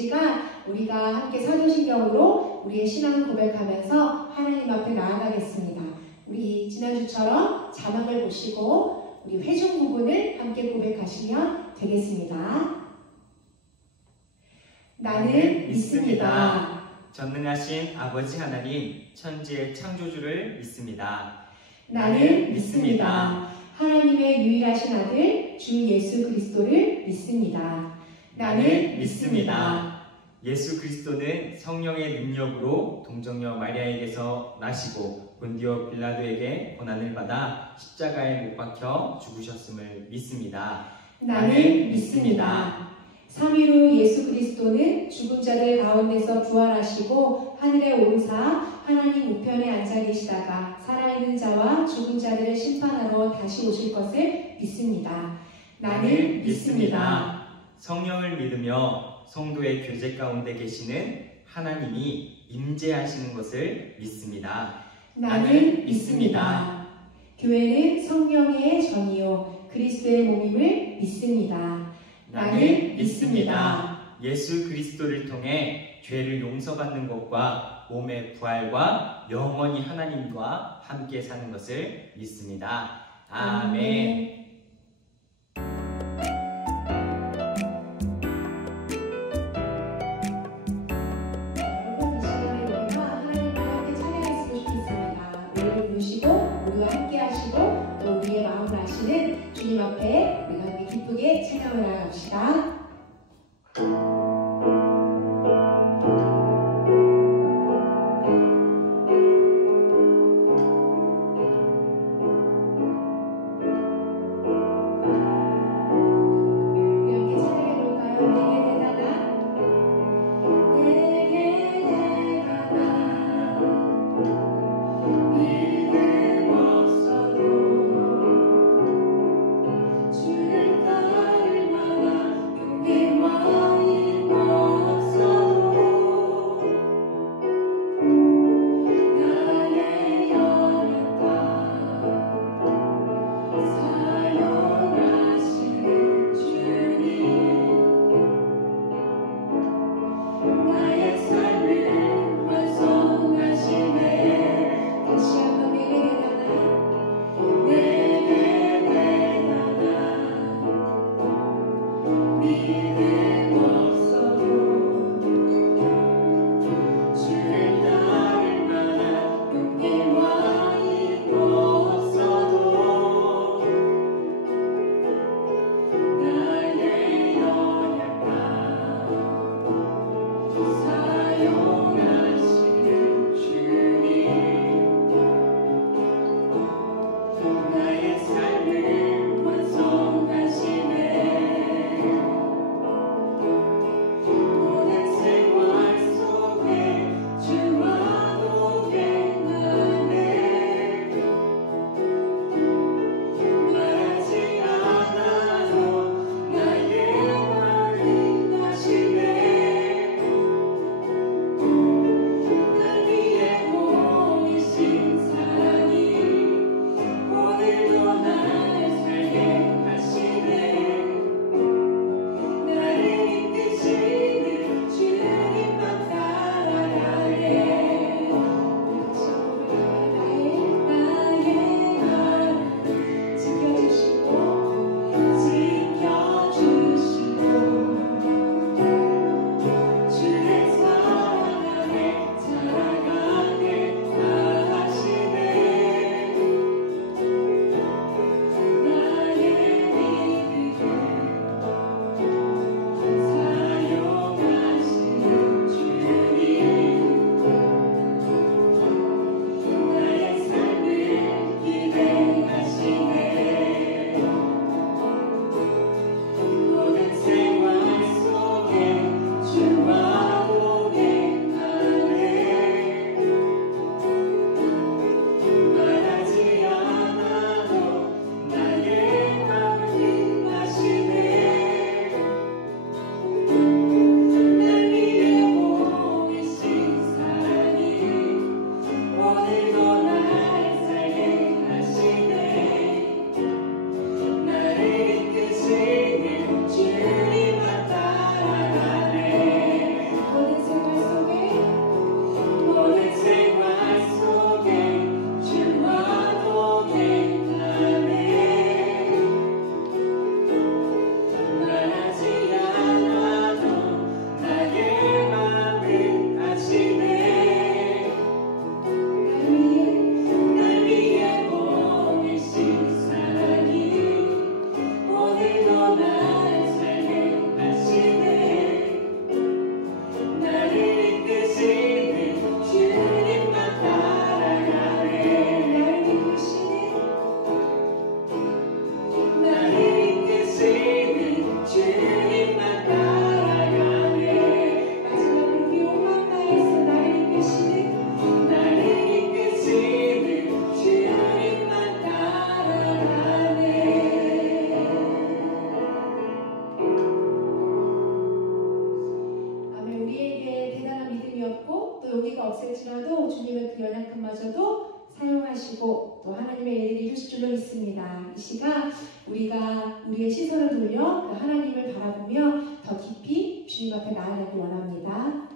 시간 우리가 함께 사도신경으로 우리의 신앙을 고백하면서 하나님 앞에 나아가겠습니다. 우리 지난주처럼 자막을 보시고 우리 회중 부분을 함께 고백하시면 되겠습니다. 나는 믿습니다. 전능하신 아버지 하나님, 천지의 창조주를 믿습니다. 나는 믿습니다. 하나님의 유일하신 아들 주 예수 그리스도를 믿습니다. 나는 믿습니다. 예수 그리스도는 성령의 능력으로 동정녀 마리아에게서 나시고 본디오 빌라도에게 고난을 받아 십자가에 못 박혀 죽으셨음을 믿습니다. 나는 믿습니다. 삼위로 예수 그리스도는 죽은 자들 가운데서 부활하시고 하늘에 오르사 하나님 우편에 앉아 계시다가 살아있는 자와 죽은 자들을 심판하러 다시 오실 것을 믿습니다. 나는 믿습니다. 성령을 믿으며 성도의 교제 가운데 계시는 하나님이 임재하시는 것을 믿습니다. 나는 믿습니다. 교회는 성령의 전이요 그리스도의 몸임을 믿습니다. 나는 믿습니다. 예수 그리스도를 통해 죄를 용서받는 것과 몸의 부활과 영원히 하나님과 함께 사는 것을 믿습니다. 아멘. 여러분 이 시간에 우리가 하나님과 함께 찬양했으면 좋겠습니다. 노래를 부르시고 우리와 함께 하시고 또 우리의 마음을 아시는 주님 앞에 우리가 함께 기쁘게 찬양을 나갑시다. 용기가 없을지라도 주님은 그 연약함마저도 사용하시고 또 하나님의 일을 이루실 줄로 믿습니다. 이 시간 우리가 우리의 시선을 돌려 그 하나님을 바라보며 더 깊이 주님 앞에 나아가길 원합니다.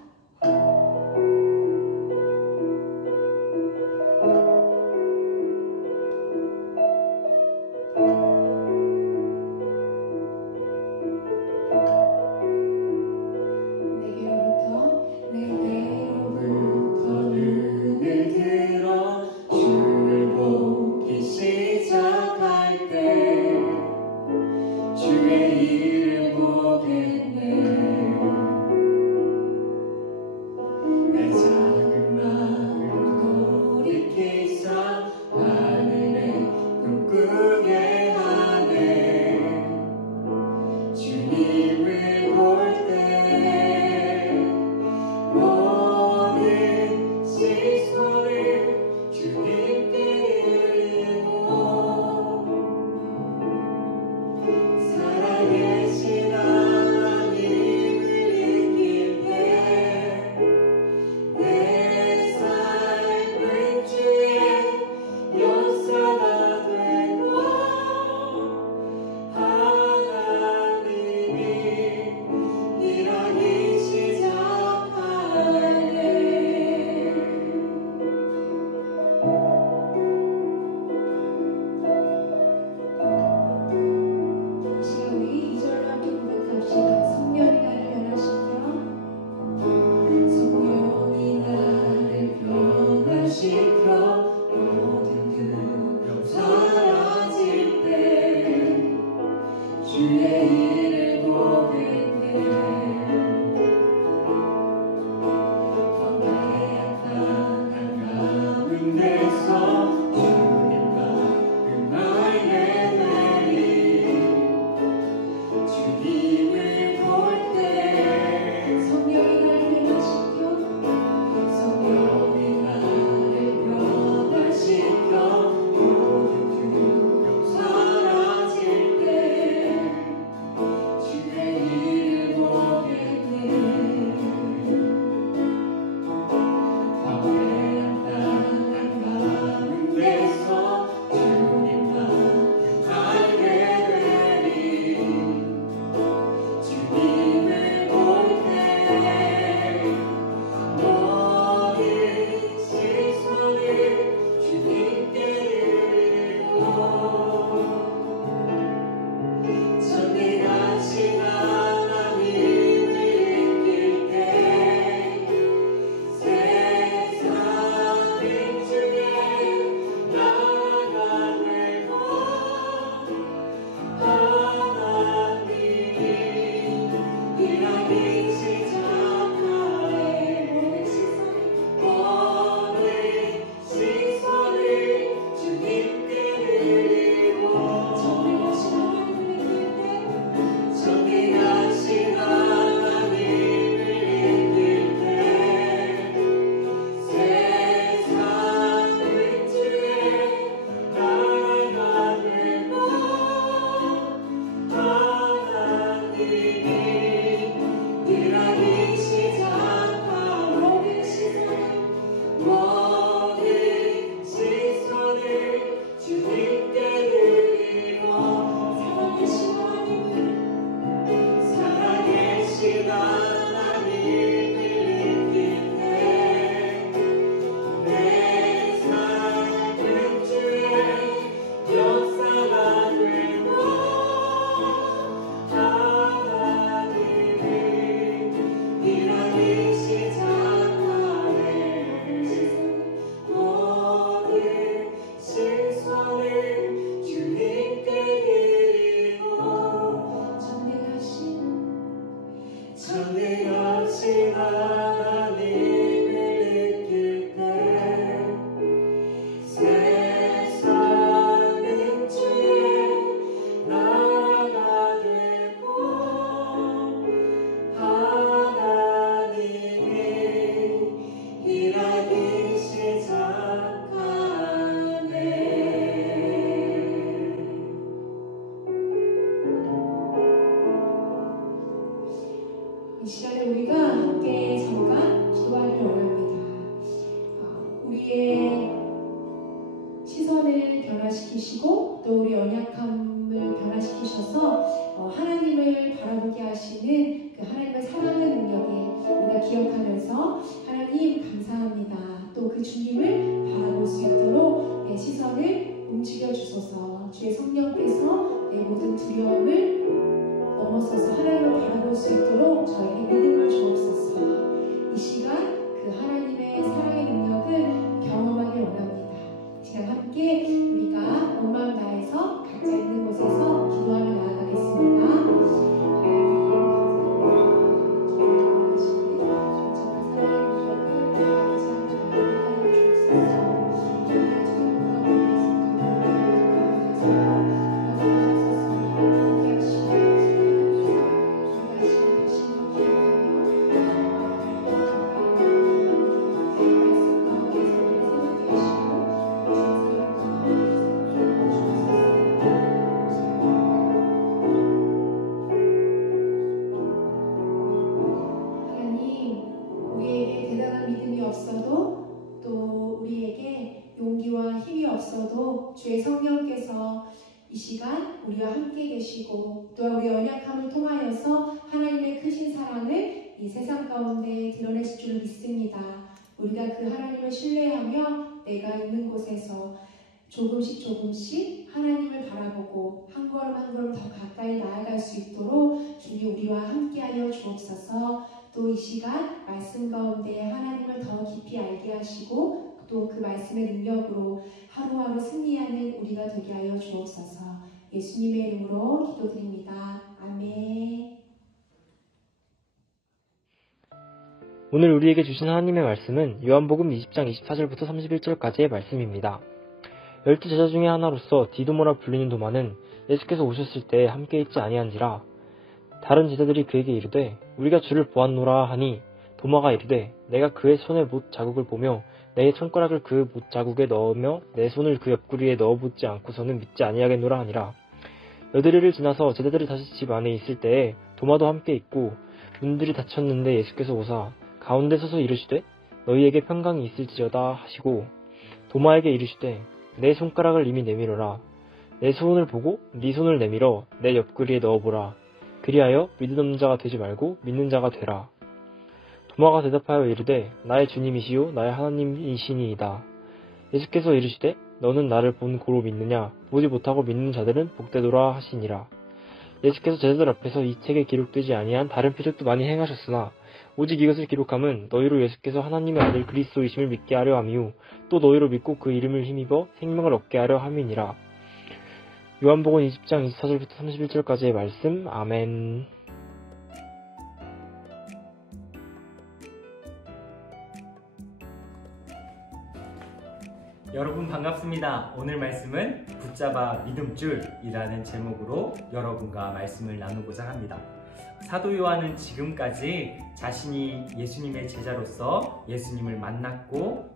이 시간에 우리가 함께 기억하면서 하나님 감사합니다. 또 그 주님을 바라볼 수 있도록 내 시선을 움직여 주소서. 주의 성령께서 내 모든 두려움을 넘어서서 하나님을 바라볼 수 있도록 저에게 믿음을 주옵소서. 이 시간 그 하나님의 사랑의 능력을 경험하길 원합니다. 이 시간 함께 우리가 온 마음 다해서 각자 있는 곳에서 기도하며 나아가겠습니다. 주의 성령께서 이 시간 우리와 함께 계시고 또한 우리의 언약함을 통하여서 하나님의 크신 사랑을 이 세상 가운데 드러내실 줄 믿습니다. 우리가 그 하나님을 신뢰하며 내가 있는 곳에서 조금씩 하나님을 바라보고 한 걸음 한 걸음 더 가까이 나아갈 수 있도록 주님 우리와 함께하여 주옵소서. 또 이 시간 말씀 가운데 하나님을 더 깊이 알게 하시고 또 그 말씀의 능력으로 하루하루 승리하는 우리가 되게 하여 주옵소서. 예수님의 이름으로 기도드립니다. 아멘. 오늘 우리에게 주신 하나님의 말씀은 요한복음 20장 24절부터 31절까지의 말씀입니다. 12제자 중에 하나로서 디도모라 불리는 도마는 예수께서 오셨을 때 함께 있지 아니한지라. 다른 제자들이 그에게 이르되 우리가 주를 보았노라 하니 도마가 이르되 내가 그의 손에 못 자국을 보며 내 손가락을 그 못 자국에 넣으며 내 손을 그 옆구리에 넣어보지 않고서는 믿지 아니하겠노라 하니라. 여드레를 지나서 제자들이 다시 집 안에 있을 때에 도마도 함께 있고 문들이 닫혔는데 예수께서 오사 가운데 서서 이르시되 너희에게 평강이 있을지어다 하시고 도마에게 이르시되 내 손가락을 이미 내밀어라. 내 손을 보고 네 손을 내밀어 내 옆구리에 넣어보라. 그리하여 믿는 없는 자가 되지 말고 믿는 자가 되라. 도마가 대답하여 이르되 나의 주님이시요 나의 하나님이시니이다. 예수께서 이르시되 너는 나를 본 고로 믿느냐. 보지 못하고 믿는 자들은 복되도라 하시니라. 예수께서 제자들 앞에서 이 책에 기록되지 아니한 다른 표적도 많이 행하셨으나 오직 이것을 기록함은 너희로 예수께서 하나님의 아들 그리스도이심을 믿게 하려 함이요 또 너희로 믿고 그 이름을 힘입어 생명을 얻게 하려 함이니라. 요한복음 20장 24절부터 31절까지의 말씀. 아멘. 여러분 반갑습니다. 오늘 말씀은 붙잡아 믿음줄이라는 제목으로 여러분과 말씀을 나누고자 합니다. 사도 요한은 지금까지 자신이 예수님의 제자로서 예수님을 만났고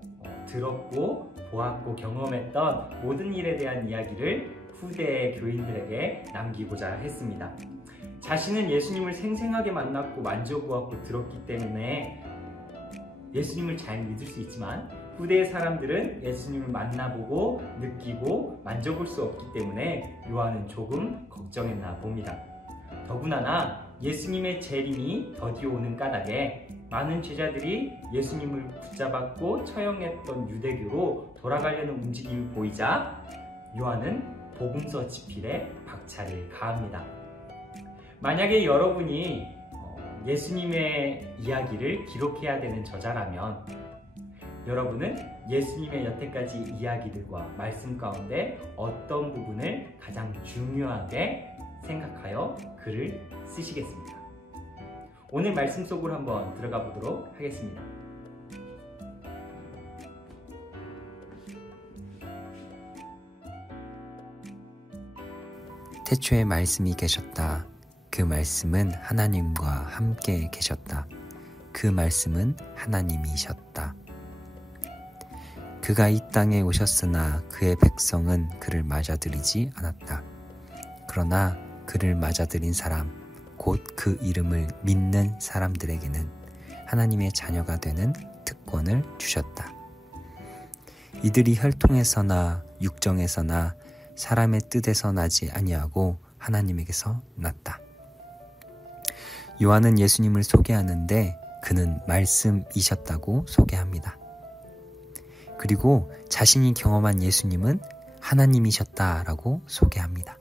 들었고 보았고 경험했던 모든 일에 대한 이야기를 후대의 교인들에게 남기고자 했습니다. 자신은 예수님을 생생하게 만났고 만져보았고 들었기 때문에 예수님을 잘 믿을 수 있지만 후대의 사람들은 예수님을 만나보고 느끼고 만져볼 수 없기 때문에 요한은 조금 걱정했나 봅니다. 더구나 예수님의 재림이 더디어 오는 까닭에 많은 제자들이 예수님을 붙잡았고 처형했던 유대교로 돌아가려는 움직임이 보이자 요한은 복음서 집필에 박차를 가합니다. 만약에 여러분이 예수님의 이야기를 기록해야 되는 저자라면 여러분은 예수님의 여태까지 이야기들과 말씀 가운데 어떤 부분을 가장 중요하게 생각하여 글을 쓰시겠습니까? 오늘 말씀 속으로 한번 들어가 보도록 하겠습니다. 태초에 말씀이 계셨다. 그 말씀은 하나님과 함께 계셨다. 그 말씀은 하나님이셨다. 그가 이 땅에 오셨으나 그의 백성은 그를 맞아들이지 않았다. 그러나 그를 맞아들인 사람, 곧 그 이름을 믿는 사람들에게는 하나님의 자녀가 되는 특권을 주셨다. 이들이 혈통에서나 육정에서나 사람의 뜻에서 나지 아니하고 하나님에게서 났다. 요한은 예수님을 소개하는데 그는 말씀이셨다고 소개합니다. 그리고 자신이 경험한 예수님은 하나님이셨다라고 소개합니다.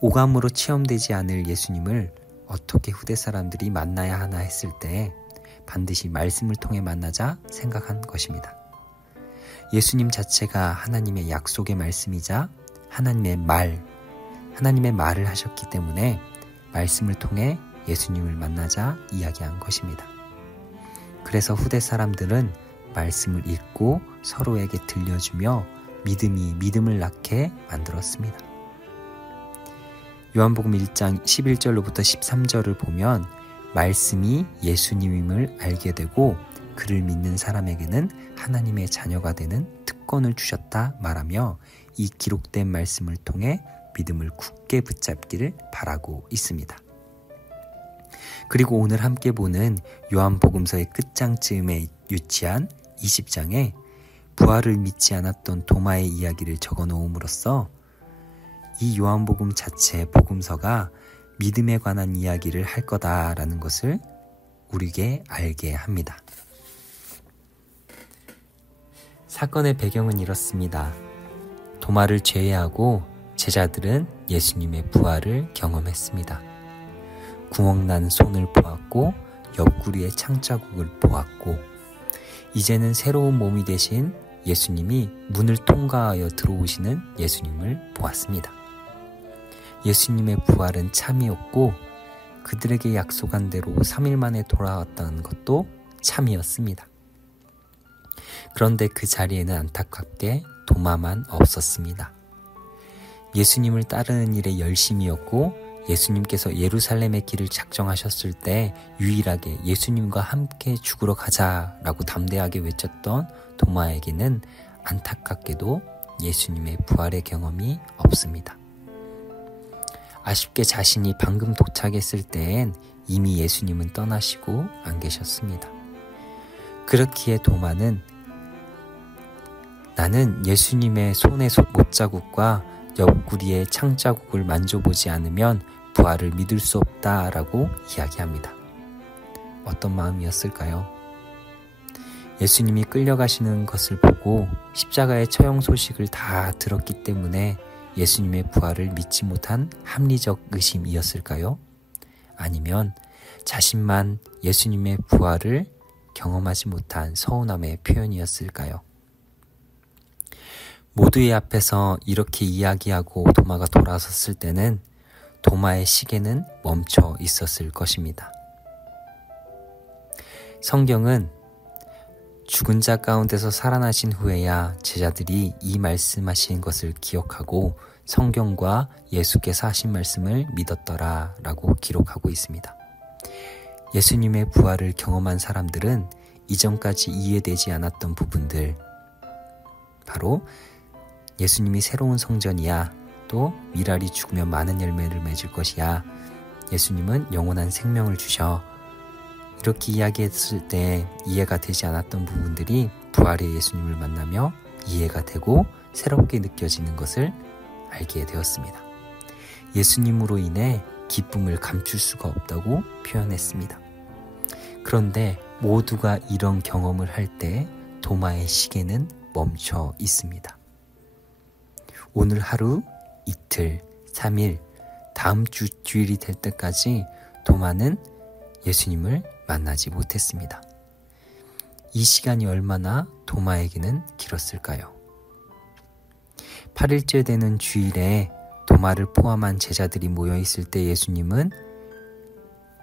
오감으로 체험되지 않을 예수님을 어떻게 후대 사람들이 만나야 하나 했을 때 반드시 말씀을 통해 만나자 생각한 것입니다. 예수님 자체가 하나님의 약속의 말씀이자 하나님의 말을 하셨기 때문에 말씀을 통해 예수님을 만나자 이야기한 것입니다. 그래서 후대 사람들은 말씀을 읽고 서로에게 들려주며 믿음이 믿음을 낳게 만들었습니다. 요한복음 1장 11절로부터 13절을 보면 말씀이 예수님임을 알게 되고 그를 믿는 사람에게는 하나님의 자녀가 되는 특권을 주셨다 말하며 이 기록된 말씀을 통해 믿음을 굳게 붙잡기를 바라고 있습니다. 그리고 오늘 함께 보는 요한복음서의 끝장쯤에 위치한 20장에 부활을 믿지 않았던 도마의 이야기를 적어 놓음으로써 이 요한복음 자체 복음서가 믿음에 관한 이야기를 할 거다라는 것을 우리에게 알게 합니다. 사건의 배경은 이렇습니다. 도마를 제외하고 제자들은 예수님의 부활을 경험했습니다. 구멍난 손을 보았고 옆구리의 창자국을 보았고 이제는 새로운 몸이 되신 예수님이 문을 통과하여 들어오시는 예수님을 보았습니다. 예수님의 부활은 참이었고 그들에게 약속한 대로 3일 만에 돌아왔다는 것도 참이었습니다. 그런데 그 자리에는 안타깝게 도마만 없었습니다. 예수님을 따르는 일에 열심이었고 예수님께서 예루살렘의 길을 작정하셨을 때 유일하게 예수님과 함께 죽으러 가자라고 담대하게 외쳤던 도마에게는 안타깝게도 예수님의 부활의 경험이 없습니다. 아쉽게 자신이 방금 도착했을 때엔 이미 예수님은 떠나시고 안 계셨습니다. 그렇기에 도마는 나는 예수님의 손의 못자국과 옆구리의 창자국을 만져보지 않으면 부활을 믿을 수 없다라고 이야기합니다. 어떤 마음이었을까요? 예수님이 끌려가시는 것을 보고 십자가의 처형 소식을 다 들었기 때문에 예수님의 부활을 믿지 못한 합리적 의심이었을까요? 아니면 자신만 예수님의 부활을 경험하지 못한 서운함의 표현이었을까요? 모두의 앞에서 이렇게 이야기하고 도마가 돌아섰을 때는 도마의 시계는 멈춰 있었을 것입니다. 성경은 죽은 자 가운데서 살아나신 후에야 제자들이 이 말씀하신 것을 기억하고 성경과 예수께서 하신 말씀을 믿었더라 라고 기록하고 있습니다. 예수님의 부활을 경험한 사람들은 이전까지 이해되지 않았던 부분들, 바로 예수님이 새로운 성전이야, 또 미랄이 죽으면 많은 열매를 맺을 것이야, 예수님은 영원한 생명을 주셔, 이렇게 이야기했을 때 이해가 되지 않았던 부분들이 부활의 예수님을 만나며 이해가 되고 새롭게 느껴지는 것을 알게 되었습니다. 예수님으로 인해 기쁨을 감출 수가 없다고 표현했습니다. 그런데 모두가 이런 경험을 할 때 도마의 시계는 멈춰 있습니다. 오늘 하루, 이틀, 3일, 다음 주 주일이 될 때까지 도마는 예수님을 만나지 못했습니다. 이 시간이 얼마나 도마에게는 길었을까요? 8일째 되는 주일에 도마를 포함한 제자들이 모여 있을 때 예수님은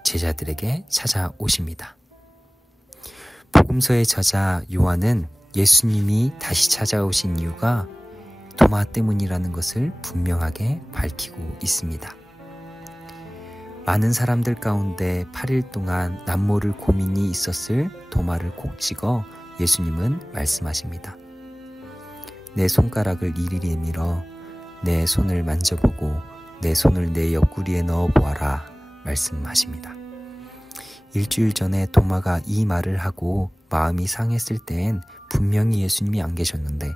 제자들에게 찾아오십니다. 복음서의 저자 요한은 예수님이 다시 찾아오신 이유가 도마 때문이라는 것을 분명하게 밝히고 있습니다. 많은 사람들 가운데 8일 동안 남모를 고민이 있었을 도마를 콕 찍어 예수님은 말씀하십니다. 내 손가락을 이리리 밀어 내 손을 만져보고 내 손을 내 옆구리에 넣어보아라 말씀하십니다. 일주일 전에 도마가 이 말을 하고 마음이 상했을 때엔 분명히 예수님이 안 계셨는데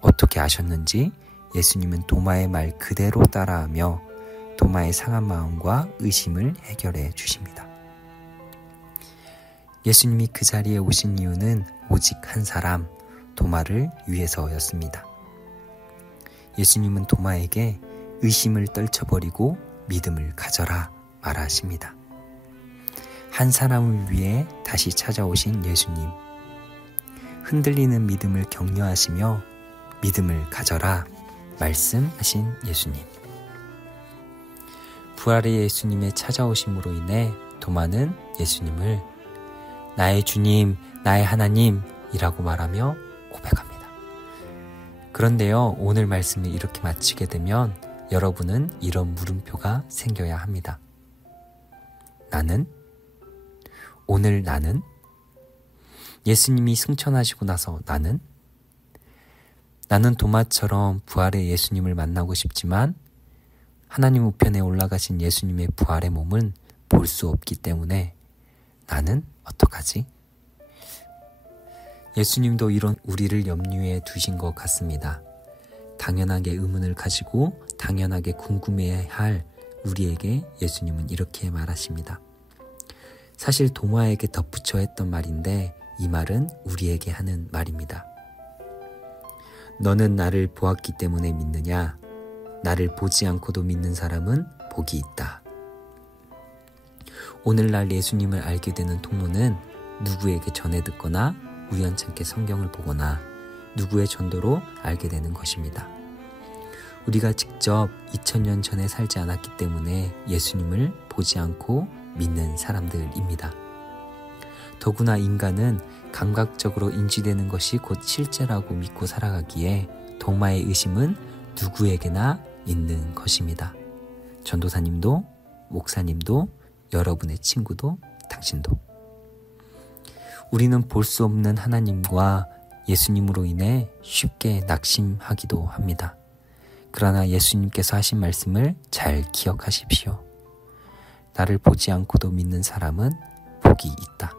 어떻게 아셨는지 예수님은 도마의 말 그대로 따라하며 도마의 상한 마음과 의심을 해결해 주십니다. 예수님이 그 자리에 오신 이유는 오직 한 사람, 도마를 위해서였습니다. 예수님은 도마에게 의심을 떨쳐버리고 믿음을 가져라 말하십니다. 한 사람을 위해 다시 찾아오신 예수님. 흔들리는 믿음을 격려하시며 믿음을 가져라 말씀하신 예수님. 부활의 예수님의 찾아오심으로 인해 도마는 예수님을 나의 주님, 나의 하나님이라고 말하며 고백합니다. 그런데요, 오늘 말씀을 이렇게 마치게 되면 여러분은 이런 물음표가 생겨야 합니다. 나는? 오늘 나는? 예수님이 승천하시고 나서 나는? 나는 도마처럼 부활의 예수님을 만나고 싶지만 하나님 우편에 올라가신 예수님의 부활의 몸은 볼 수 없기 때문에 나는 어떡하지? 예수님도 이런 우리를 염려해 두신 것 같습니다. 당연하게 의문을 가지고 당연하게 궁금해할 우리에게 예수님은 이렇게 말하십니다. 사실 도마에게 덧붙여 했던 말인데 이 말은 우리에게 하는 말입니다. 너는 나를 보았기 때문에 믿느냐? 나를 보지 않고도 믿는 사람은 복이 있다. 오늘날 예수님을 알게 되는 통로는 누구에게 전해 듣거나 우연찮게 성경을 보거나 누구의 전도로 알게 되는 것입니다. 우리가 직접 2000년 전에 살지 않았기 때문에 예수님을 보지 않고 믿는 사람들입니다. 더구나 인간은 감각적으로 인지되는 것이 곧 실제라고 믿고 살아가기에 도마의 의심은 누구에게나 있는 것입니다. 전도사님도, 목사님도, 여러분의 친구도, 당신도. 우리는 볼 수 없는 하나님과 예수님으로 인해 쉽게 낙심하기도 합니다. 그러나 예수님께서 하신 말씀을 잘 기억하십시오. 나를 보지 않고도 믿는 사람은 복이 있다.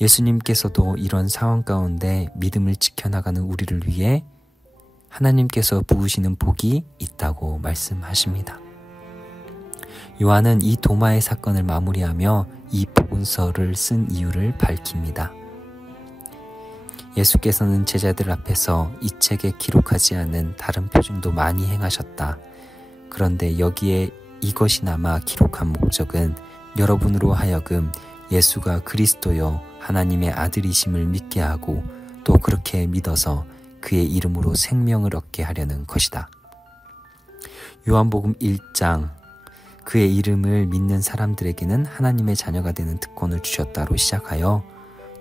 예수님께서도 이런 상황 가운데 믿음을 지켜나가는 우리를 위해 하나님께서 부으시는 복이 있다고 말씀하십니다. 요한은 이 도마의 사건을 마무리하며 이 복음서를 쓴 이유를 밝힙니다. 예수께서는 제자들 앞에서 이 책에 기록하지 않은 다른 표징도 많이 행하셨다. 그런데 여기에 이것이나마 기록한 목적은 여러분으로 하여금 예수가 그리스도여 하나님의 아들이심을 믿게 하고 또 그렇게 믿어서 그의 이름으로 생명을 얻게 하려는 것이다. 요한복음 1장 그의 이름을 믿는 사람들에게는 하나님의 자녀가 되는 특권을 주셨다로 시작하여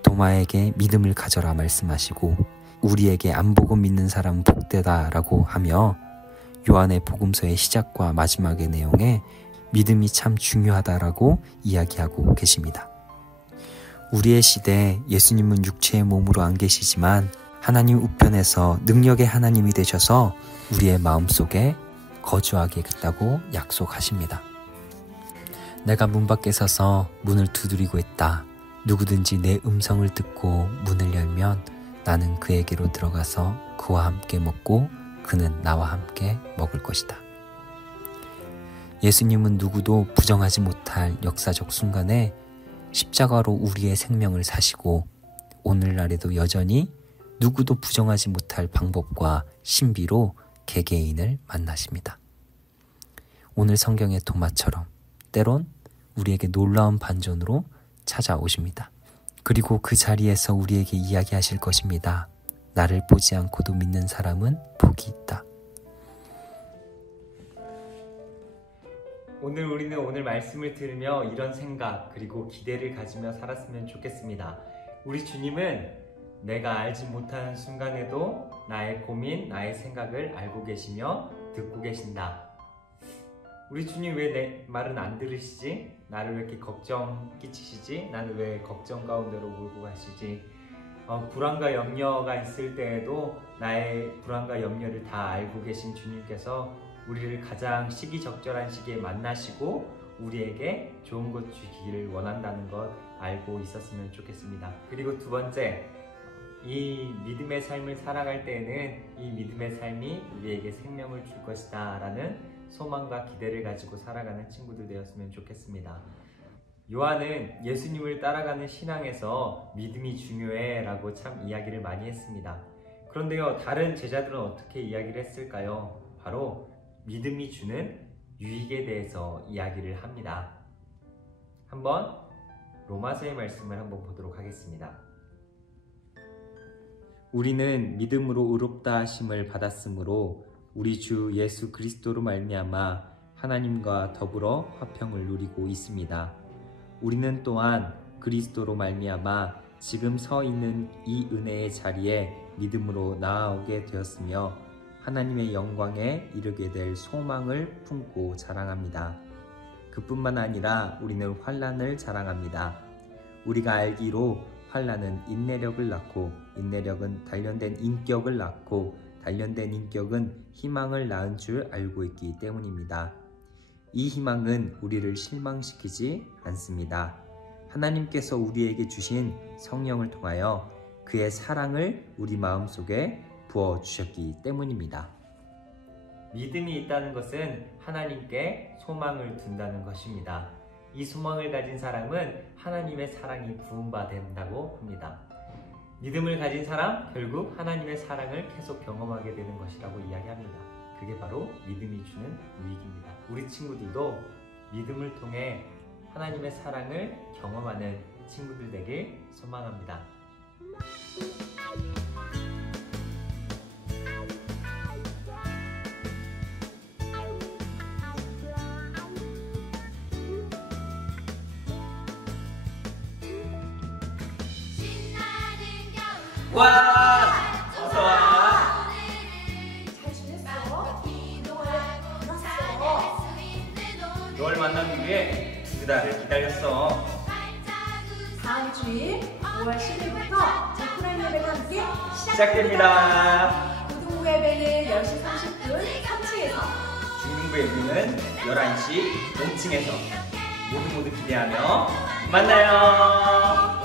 도마에게 믿음을 가져라 말씀하시고 우리에게 안 보고 믿는 사람은 복되다라고 하며 요한의 복음서의 시작과 마지막의 내용에 믿음이 참 중요하다라고 이야기하고 계십니다. 우리의 시대 예수님은 육체의 몸으로 안 계시지만 하나님 우편에서 능력의 하나님이 되셔서 우리의 마음속에 거주하겠다고 약속하십니다. 내가 문 밖에 서서 문을 두드리고 있다. 누구든지 내 음성을 듣고 문을 열면 나는 그에게로 들어가서 그와 함께 먹고 그는 나와 함께 먹을 것이다. 예수님은 누구도 부정하지 못할 역사적 순간에 십자가로 우리의 생명을 사시고 오늘날에도 여전히 누구도 부정하지 못할 방법과 신비로 개개인을 만나십니다. 오늘 성경의 도마처럼 때론 우리에게 놀라운 반전으로 찾아오십니다. 그리고 그 자리에서 우리에게 이야기하실 것입니다. 나를 보지 않고도 믿는 사람은 복이 있다. 우리는 말씀을 들으며 이런 생각 그리고 기대를 가지며 살았으면 좋겠습니다. 우리 주님은 내가 알지 못하는 순간에도 나의 고민, 나의 생각을 알고 계시며 듣고 계신다. 우리 주님 왜 내 말은 안 들으시지? 나를 왜 이렇게 걱정 끼치시지? 나는 왜 걱정 가운데로 몰고 가시지? 불안과 염려가 있을 때에도 나의 불안과 염려를 다 알고 계신 주님께서 우리를 가장 시기적절한 시기에 만나시고 우리에게 좋은 것 주기를 원한다는 것 알고 있었으면 좋겠습니다. 그리고 두 번째, 이 믿음의 삶을 살아갈 때에는 이 믿음의 삶이 우리에게 생명을 줄 것이다 라는 소망과 기대를 가지고 살아가는 친구들 되었으면 좋겠습니다. 요한은 예수님을 따라가는 신앙에서 믿음이 중요해 라고 참 이야기를 많이 했습니다. 그런데요, 다른 제자들은 어떻게 이야기를 했을까요? 바로 믿음이 주는 유익에 대해서 이야기를 합니다. 한번 로마서의 말씀을 한번 보도록 하겠습니다. 우리는 믿음으로 의롭다 하심을 받았으므로 우리 주 예수 그리스도로 말미암아 하나님과 더불어 화평을 누리고 있습니다. 우리는 또한 그리스도로 말미암아 지금 서 있는 이 은혜의 자리에 믿음으로 나아오게 되었으며 하나님의 영광에 이르게 될 소망을 품고 자랑합니다. 그뿐만 아니라 우리는 환난을 자랑합니다. 우리가 알기로 환난은 인내력을 낳고 인내력은 단련된 인격을 낳고 단련된 인격은 희망을 낳은 줄 알고 있기 때문입니다. 이 희망은 우리를 실망시키지 않습니다. 하나님께서 우리에게 주신 성령을 통하여 그의 사랑을 우리 마음속에 부어주셨기 때문입니다. 믿음이 있다는 것은 하나님께 소망을 둔다는 것입니다. 이 소망을 가진 사람은 하나님의 사랑이 부음받는다고 합니다. 믿음을 가진 사람, 결국 하나님의 사랑을 계속 경험하게 되는 것이라고 이야기합니다. 그게 바로 믿음이 주는 유익입니다. 우리 친구들도 믿음을 통해 하나님의 사랑을 경험하는 친구들 되길 소망합니다. 와! 어서와! 잘 지냈어? 널 만나기 위해 2달을 기다렸어. 다음 주일 5월 10일부터 오프라인 예배가 함께 시작됩니다. 고등부 예배는 10시 30분 3층에서, 중등부 예배는 11시 동층에서 모두 기대하며 만나요.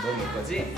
너 올 거지?